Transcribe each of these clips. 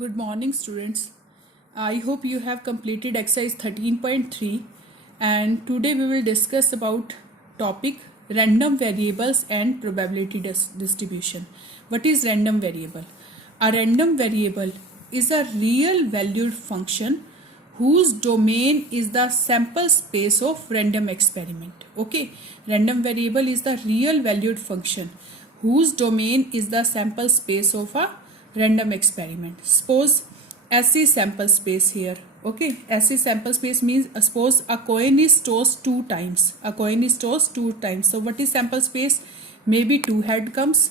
Good morning, students. I hope you have completed exercise 13.3, and today we will discuss about topic random variables and probability distribution. What is random variable? A random variable is a real valued function whose domain is the sample space of random experiment. Okay, random variable is the real valued function whose domain is the sample space of a random experiment. Suppose SC sample space here. Okay, SC sample space means suppose a coin is tossed two times. A coin is tossed two times. So what is sample space? Maybe two head comes,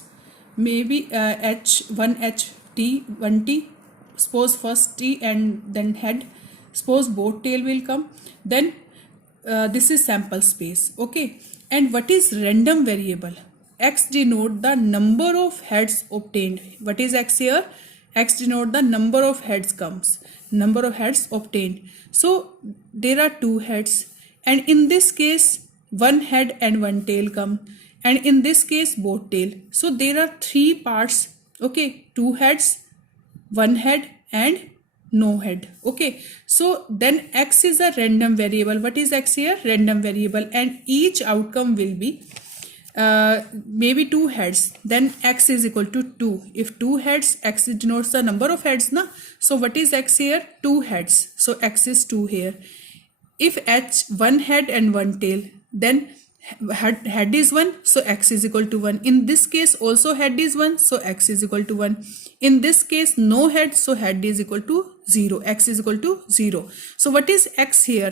maybe H one H T one T. Suppose first T and then head. Suppose both tail will come. Then this is sample space. Okay, and what is random variable? X denote the number of heads obtained. What is X here? X denote the number of heads obtained. So there are two heads, and in this case one head and one tail come, and in this case both tail. So there are three parts. Okay, two heads, one head and no head. Okay, so then X is a random variable. What is X here? Random variable, and each outcome will be maybe two heads, then X is equal to 2. If two heads, X denotes the number of heads, na? So what is X here? Two heads, so X is 2 here. If H one head and one tail, then head is 1, so X is equal to 1. In this case also head is 1, so X is equal to 1. In this case no head, so head is equal to 0. X is equal to 0. So what is X here?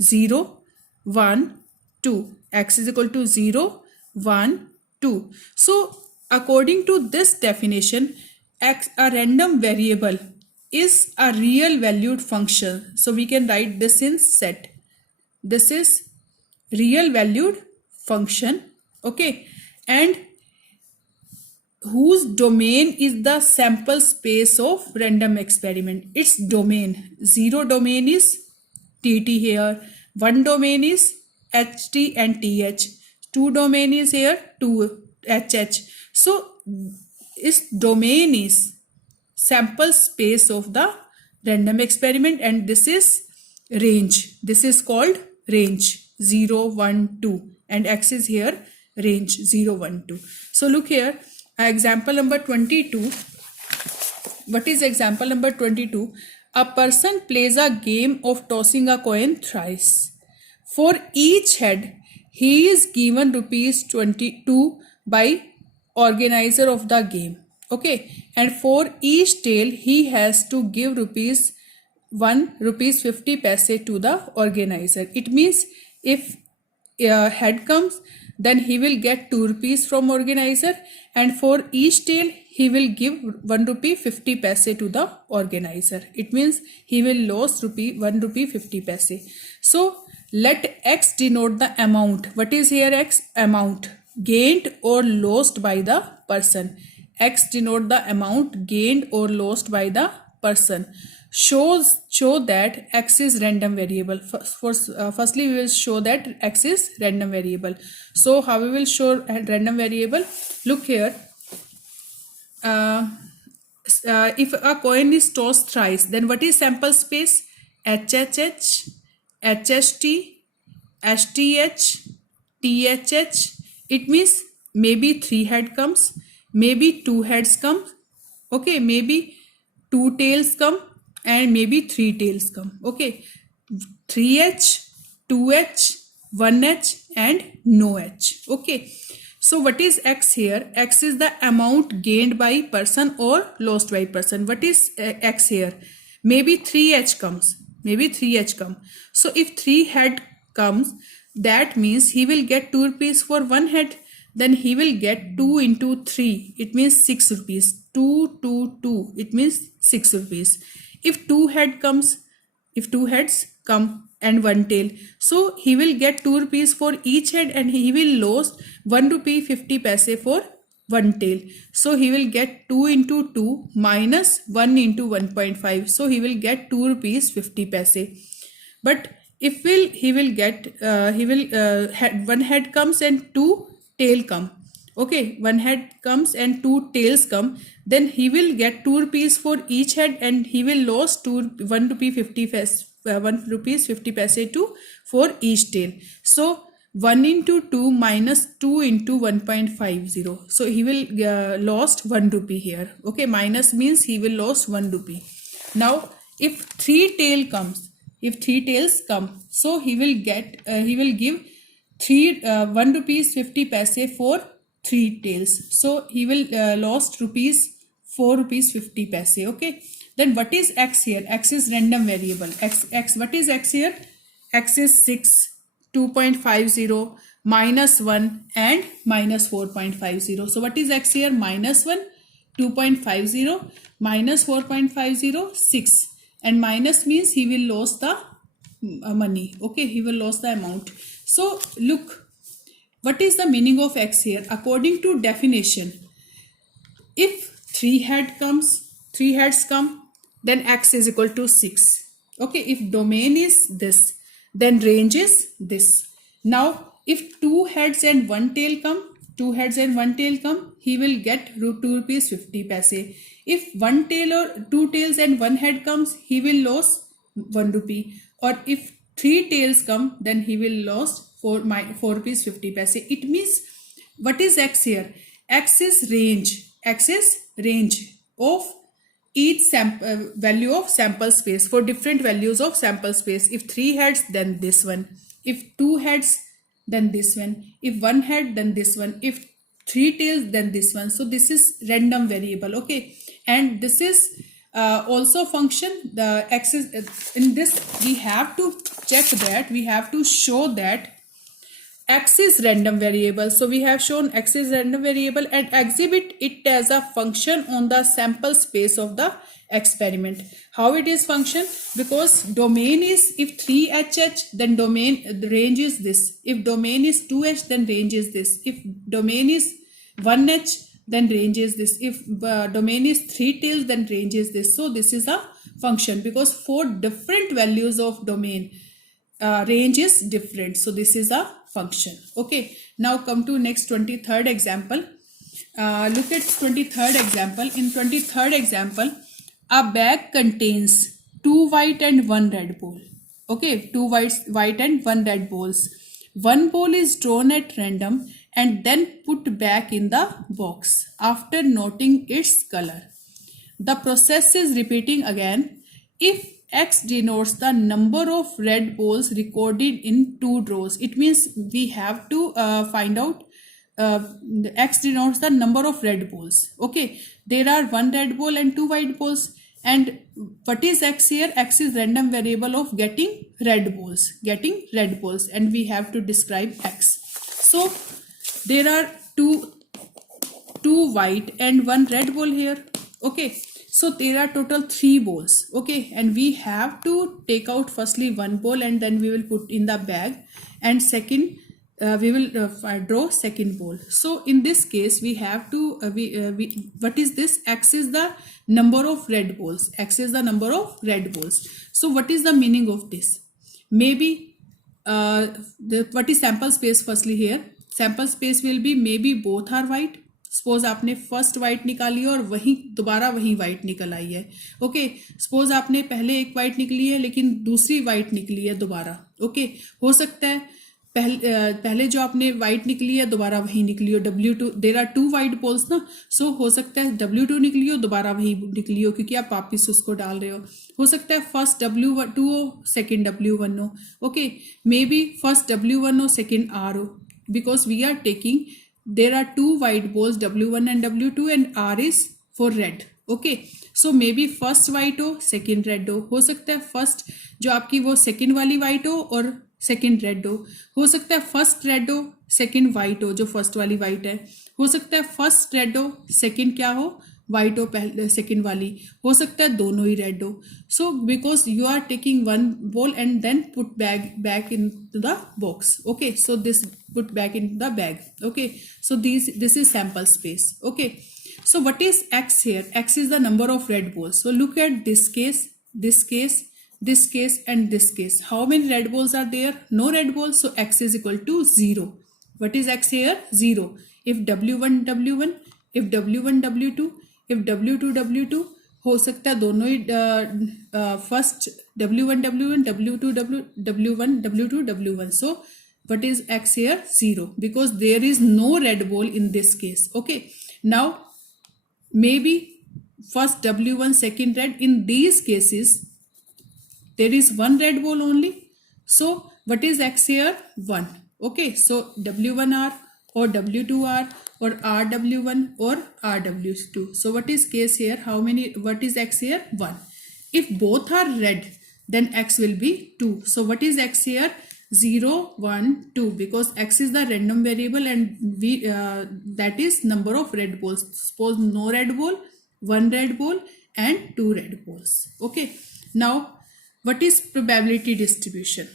0, 1, 2. X is equal to 0, 1, 2. So according to this definition, X, a random variable, is a real valued function. So we can write this in set. This is real valued function. Okay, and whose domain is the sample space of random experiment. Its domain, 0 domain is TT here, 1 domain is HT and TH, 2 domain is here 2 HH. So its domain is sample space of the random experiment, and this is range. This is called range 0, 1, 2, and X is here range 0, 1, 2. So look here, example number 22. What is example number 22? A person plays a game of tossing a coin thrice. For each head, he is given rupees 22 by organizer of the game. Okay, and for each tail he has to give rupees 50 paise to the organizer. It means if head comes, then he will get 2 rupees from organizer, and for each tail he will give 1 rupee 50 paise to the organizer. It means he will lose 1 rupee 50 paise. So let X denote the amount. What is here X? Amount gained or lost by the person. X denote the amount gained or lost by the person. Show that X is random variable. Firstly we will show that X is random variable. So how we will show random variable? Look here, if a coin is tossed thrice, then what is sample space? HHH, HHT, HTH, THH. It means maybe 3 head comes, maybe 2 heads come. Okay, maybe 2 tails come, and maybe 3 tails come. Okay, 3H, 2H, 1H and no H. Okay, so what is X here? X is the amount gained by person or lost by person. What is X here? Maybe 3H comes, maybe 3H come. So if 3 head comes, that means he will get 2 rupees for 1 head. Then he will get 2 into 3. It means 6 rupees. 2, 2, 2. It means 6 rupees. If 2 head comes, if 2 heads come and 1 tail, so he will get 2 rupees for each head, and he will lose 1 rupee 50 paise for 1 tail. So he will get 2 into 2 minus 1 into 1.5. So he will get 2 rupees 50 paise. But if he will get 1 head comes and 2 tail come. Okay, one head comes and two tails come, then he will get 2 rupees for each head, and he will lose 1 rupee 50 paise, 1 rupees 50 paise to for each tail. So 1 into 2 minus 2 into 1.50. So he will lost 1 rupee here. Okay, minus means he will lost 1 rupee. Now if 3 tails come, so he will give 1 rupees 50 paise for 3 tails. So he will lost 4 rupees 50 paise. Okay, then what is x here? X is random variable. X what is x here? X is 6, 2.50, minus 1 and minus 4.50. So what is x here? Minus 1, 2.50, minus 4.50, 6, and minus means he will lose the money. Okay, he will lose the amount. So look, what is the meaning of x here? According to definition, if 3 heads come, then x is equal to 6. Okay, if domain is this, then range is this. Now if 2 heads and 1 tail come, he will get 2 rupees 50 paise. If 1 tail or 2 tails and 1 head comes, he will lose 1 rupee. Or if 3 tails come, then he will lose 4 rupees 50 paise. It means, what is x here? X is range. X is range of each value of sample space, for different values of sample space. If 3 heads, then this one. If 2 heads, then this one. If 1 head, then this one. If 3 tails, then this one. So this is random variable. Okay, and this is also function. The x is in this, we have to check that, we have to show that x is random variable. So we have shown x is random variable and exhibit it as a function on the sample space of the experiment. How it is function? Because domain is, if 3HH, then domain, the range is this. If domain is 2H, then range is this. If domain is 1H, then range is this. If domain is 3 tails, then range is this. So this is a function, because for different values of domain, range is different. So this is a function. Okay, now come to next 23rd example. Look at 23rd example. In 23rd example, a bag contains 2 white and 1 red ball. Okay, 2 white and 1 red balls. One ball is drawn at random and then put back in the box after noting its color. The process is repeating again if x denotes the number of red balls recorded in 2 rows. It means we have to find out x denotes the number of red balls. Okay, there are 1 red ball and 2 white balls. And what is x here? X is random variable of getting red balls, and we have to describe x. So there are two white and 1 red ball here. Okay, so there are total 3 balls. Okay, and we have to take out firstly 1 ball and then we will put in the bag, and second we will draw second ball. So in this case we have to what is this? X is the number of red balls. X is the number of red balls. So what is the meaning of this? Maybe what is sample space? Firstly here sample space will be maybe both are white. Suppose आपने first white निकाली है और वही दोबारा वही white निकल आई है. Okay, suppose आपने पहले एक वाइट निकली है लेकिन दूसरी वाइट निकली है दोबारा. ओके, हो सकता है पहले जो आपने वाइट निकली है दोबारा वही निकली हो. W2, there are 2 white balls ना, सो हो सकता है W2 निकली हो दोबारा वही निकली हो क्योंकि आप वापिस उसको डाल रहे हो सकता है फर्स्ट W2 हो सेकेंड W1 हो. Okay, may be first W1 हो सेकेंड R हो, because we are taking there are 2 white balls W1 and W2 and R is for red. Okay, so maybe first white हो second red हो सकता है first जो आपकी वो second वाली white और सेकेंड रेड हो सकता है फर्स्ट रेड हो सेकेंड white हो जो फर्स्ट वाली white हो सकता है फर्स्ट रेड हो सेकेंड क्या हो white हो पहले सेकेंड वाली, हो सकता है दोनों ही रेड हो. So because you are taking 1 ball and then put back into the box. Okay, so this put back into the bag. Okay, so this is sample space. Okay, so what is x here? X is the number of red balls. So look at this case, this case, this case and this case. How many red balls are there? No red balls, so x is equal to 0. What is x here? 0. If w1 w1, if w1 w2, if w2 w2, हो सकता है दोनों ही first w1 w1, w2 w1, w2 w1. So what is x here? 0, because there is no red ball in this case. Okay, now maybe first w1, second red. In these cases there is one red ball only. So what is x here? 1. Okay, so w1r or w2r or rw1 or rw2. So what is case here? How many? What is x here? 1. If both are red, then x will be 2. So what is x here? 0, 1, 2, because x is the random variable and we that is number of red balls. Suppose no red ball, one red ball and two red balls. Okay, now what is probability distribution?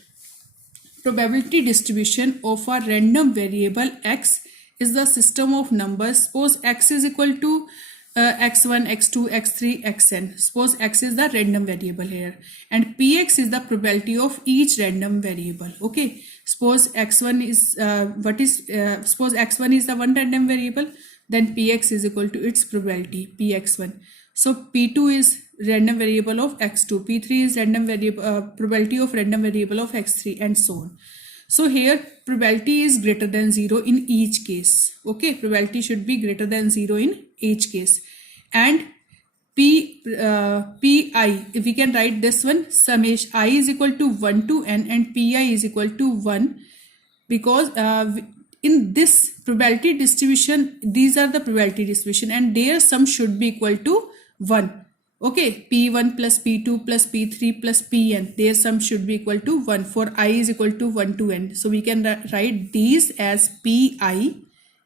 Probability distribution of a random variable x is the system of numbers. Suppose x is equal to x1, x2, x3, xn. Suppose x is the random variable here and px is the probability of each random variable. Okay, suppose x1 is suppose x1 is the one random variable, then px is equal to its probability px1. So p2 is random variable of x2, p3 is random variable probability of random variable of x3 and so on. So here probability is greater than 0 in each case. Okay, probability should be greater than 0 in each case. And pi, if we can write this one, summation I is equal to 1 to n and pi is equal to 1, because in this probability distribution, these are the probability distribution and their sum should be equal to 1. Okay, p1 plus p2 plus p3 plus pn, their sum should be equal to 1 for I is equal to 1 to n. So we can write these as pi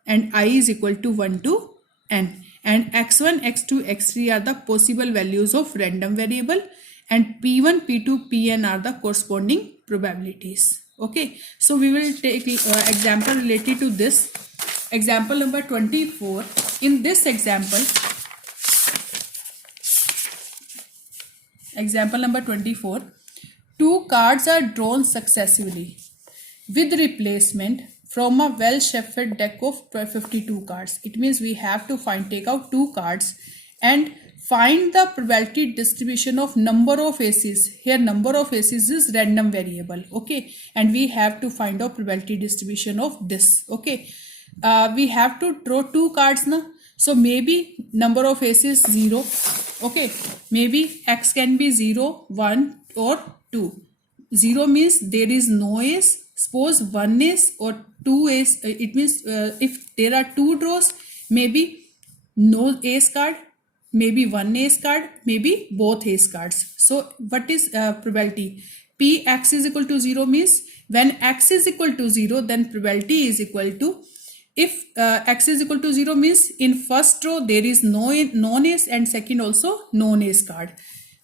and I is equal to 1 to n. And x1, x2, x3 are the possible values of random variable and p1, p2, pn are the corresponding probabilities. Okay, so we will take example related to this. Example number 24. In this example number 24, two cards are drawn successively with replacement from a well-shuffled deck of 52 cards. It means we have to take out two cards and find the probability distribution of number of aces. Here number of aces is random variable. Okay, and we have to find out probability distribution of this. Okay, we have to draw two cards now. So maybe number of aces 0. Okay, maybe x can be 0, 1 or 2. 0 means there is no ace. Suppose 1 ace or 2 ace. It means if there are two draws, maybe no ace card, maybe one ace card, maybe both ace cards. So what is probability? P x is equal to 0 means when x is equal to 0, then probability is equal to, if x is equal to 0 means in first row there is no non-ace and second also non-ace card.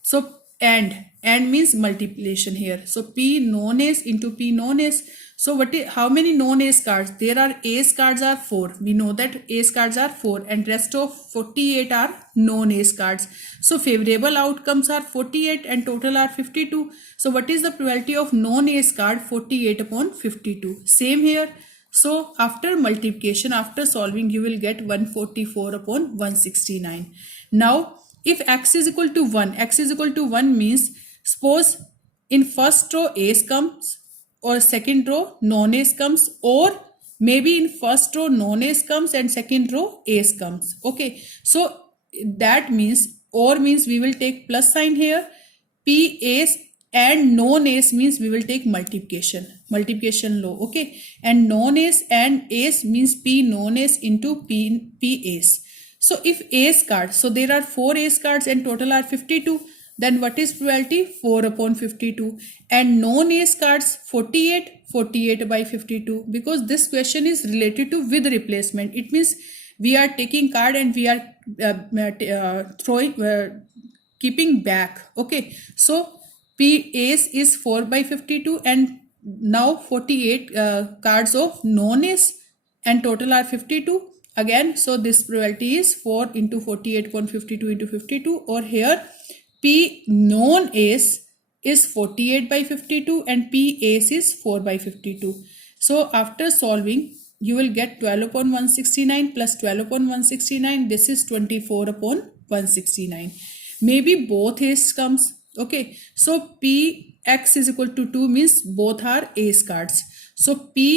So and means multiplication here. So p non-ace into p non-ace. So how many non-ace cards? There are ace cards are 4. We know that ace cards are 4 and rest of 48 are non-ace cards. So favorable outcomes are 48 and total are 52. So what is the probability of non-ace card? 48 upon 52. Same here. So after multiplication, after solving, you will get 144 upon 169. Now, if x is equal to 1, x is equal to 1 means, suppose in first row ace comes or second row non-ace comes, or maybe in first row non-ace comes and second row ace comes. Okay, so that means, or means we will take plus sign here, p ace and non-ace means we will take multiplication law. Okay, and non-ace and ace means p non-ace into p ace. So if ace card, so there are 4 ace cards and total are 52, then what is probability? 4 upon 52. And non-ace cards 48 by 52, because this question is related to with replacement. It means we are taking card and we are keeping back. Okay, so P ace is 4 by 52 and now 48 cards of non-ace and total are 52 again. So this probability is 4 into 48 upon 52 into 52, or here P non-ace is 48 by 52 and P ace is 4 by 52. So after solving, you will get 12 upon 169 plus 12 upon 169. This is 24 upon 169. Maybe both ace comes. Okay, so px is equal to 2 means both are ace cards. So p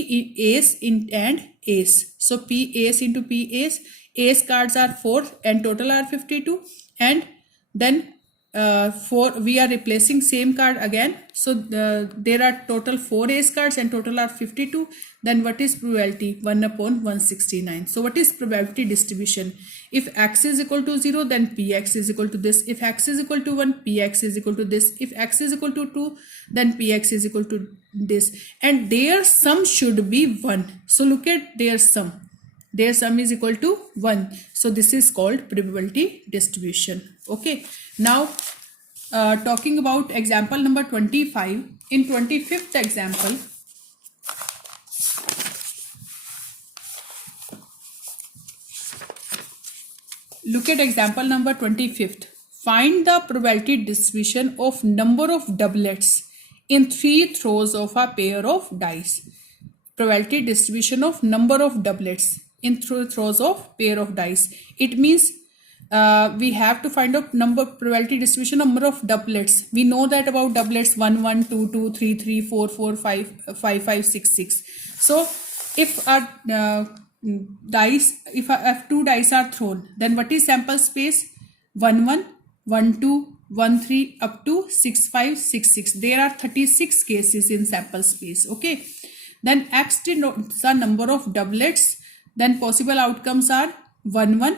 ace and ace. So p ace into p ace. Ace cards are 4 and total are 52. And then for we are replacing same card again. So there are total 4 ace cards and total are 52. Then what is probability? 1 upon 169. So what is probability distribution? If x is equal to 0, then px is equal to this. If x is equal to 1, px is equal to this. If x is equal to 2, then px is equal to this. And their sum should be 1. So look at their sum. Their sum is equal to 1. So this is called probability distribution. Okay. Now talking about example number 25. In 25th example, look at example number 25th. Find the probability distribution of number of doublets in 3 throws of a pair of dice. Probability distribution of number of doublets in throws of pair of dice. It means we have to find out probability distribution number of doublets. We know that about doublets 1 1 2 2 3 3 4 4 5 5 5 6 6. So if if 2 dice are thrown, then what is sample space? 1 1 1 2 1 3 up to 6 5 6 6. There are 36 cases in sample space. Okay, then x denotes the number of doublets. Then possible outcomes are 1 1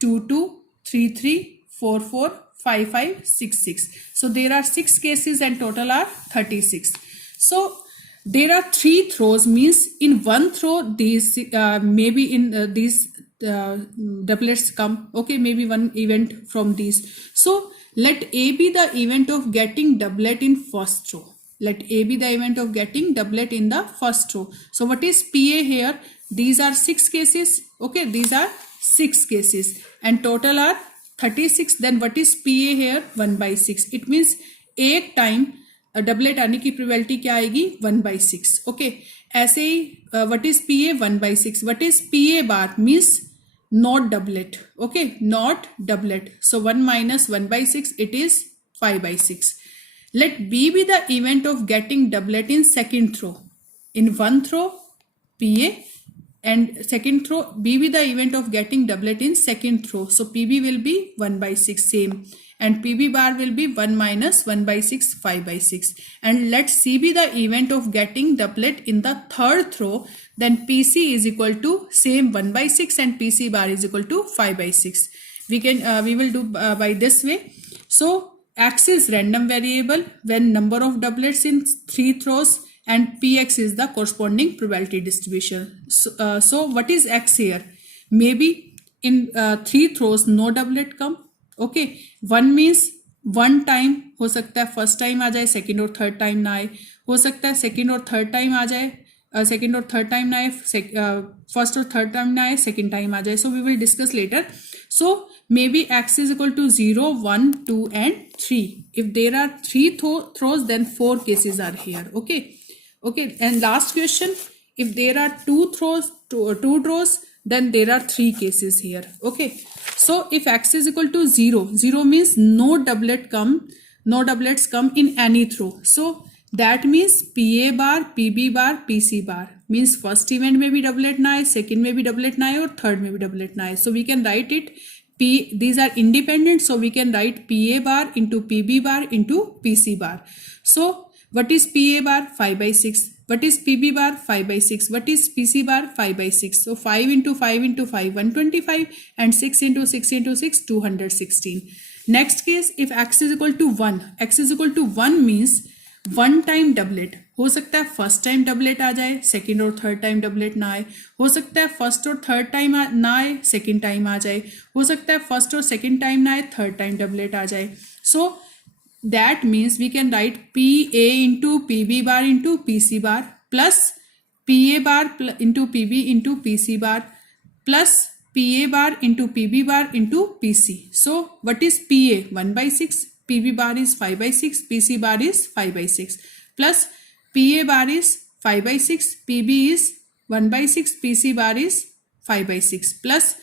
2 2 3 3 4 4 5 5 6 6. So there are 6 cases and total are 36. So there are 3 throws, means in one throw these maybe in these doublets come. Okay, maybe one event from these. So let A be the event of getting doublet in first throw. Let A be the event of getting doublet in the first throw. So what is PA here? These are 6 cases. Okay, these are 6 cases and total are 36. Then what is PA here? 1 by 6. It means एक time doublet आने की probability क्या आएगी? 1 by 6. Okay, ऐसे ही what is P A? 1 by 6. What is P A bar? Means not doublet. Okay, not doublet. So 1 minus 1 by 6, it is 5 by 6. Let B be the event of getting doublet in second throw. In one throw, PA, and second throw, B be the event of getting doublet in second throw. So PB will be 1 by 6, same. And PB bar will be 1 minus 1 by 6, 5 by 6. And let C be the event of getting doublet in the third throw. Then PC is equal to same 1 by 6 and PC bar is equal to 5 by 6. We will do by this way. So X is random variable when number of doublets in 3 throws, and Px is the corresponding probability distribution. So what is X here? Maybe in 3 throws no doublet come. Okay, 1 means one time हो सकता है first time आ जाए, second और third time ना आए. हो सकता है सेकंड और थर्ड टाइम आ जाए, सेकंड और थर्ड टाइम ना आए, फर्स्ट और थर्ड टाइम ना आए, सेकंड टाइम आ जाए. So we will discuss later. So maybe x is equal to 0, 1, 2 and 3. If there are 3 throws, then 4 cases are here. Okay. Okay. And last question, if there are 2 draws, then there are 3 cases here. Okay. So if x is equal to 0, 0 means no doublets come in any throw. So that means PA bar, PB bar, PC bar. Means first event में भी doublet ना आए, second में भी doublet ना आए और third में भी doublet ना आए. So we can write it these are independent, so we can write PA bar into PB bar into PC bar. So what is PA bar? 5 by 6. What is PB bar? 5 by 6. What is PC bar? 5 by 6. So 5 into 5 into 5, 125, and 6 into 6 into 6, 216. Next case, if x is equal to 1, x is equal to 1 means one time doublet. हो सकता है first time doublet आ जाए, second और third time doublet ना आए. हो सकता है फर्स्ट और थर्ड टाइम ना आए, सेकंड टाइम आ जाए. हो सकता है फर्स्ट और सेकंड टाइम ना आए, थर्ड टाइम डबलेट आ जाए. So that means we can write P A into P B bar into P C bar plus P A bar into P B into P C bar plus P A bar into P B bar into P C. So what is P A? 1 by 6. PB bar is 5 by 6, PC bar is 5 by 6, plus PA bar is 5 by 6, PB is 1 by 6, PC bar is 5 by 6 plus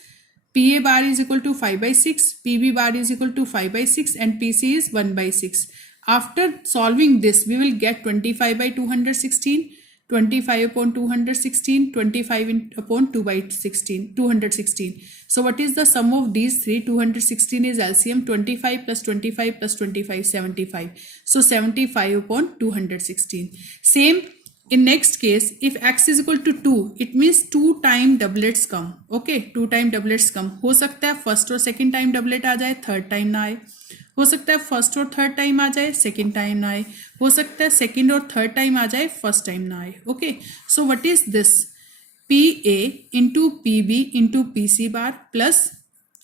PA bar is equal to 5 by 6, PB bar is equal to 5 by 6 and PC is 1 by 6. After solving this, we will get 25 by 216, 25 upon 216, 25 upon 2 by 16, 216. So what is the sum of these three? 216 is LCM, 25 plus 25 plus 25, 75. So 75 upon 216. Same in next case, if x is equal to 2, it means 2 time doublets come. Okay, 2 time doublets come. हो सकता है first और second time doublet आ जाए, third time ना आए. हो सकता है फर्स्ट और थर्ड टाइम आ जाए, सेकंड टाइम ना आए. हो सकता है सेकंड और थर्ड टाइम आ जाए, फर्स्ट टाइम ना आए. Okay, so what is this? PA into PB into PC bar plus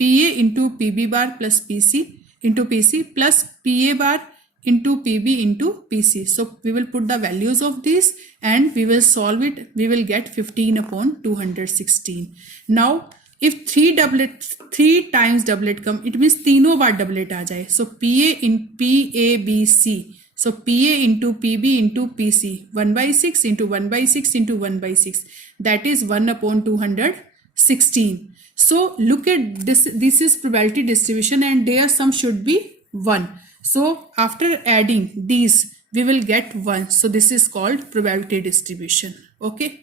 PA into PB bar plus PC into PC plus PA bar into PB into PC. So we will put the values of these and we will solve it. We will get 15 upon 216. Now if 3 times doublet come, it means तीनों बार doublet आ जाए. So PA in PABC. So PA into PB into PC, 1 by 6 into 1 by 6 into 1 by 6. That is 1 upon 216. So look at this. This is probability distribution and their sum should be 1. So after adding these, we will get 1. So this is called probability distribution. Okay.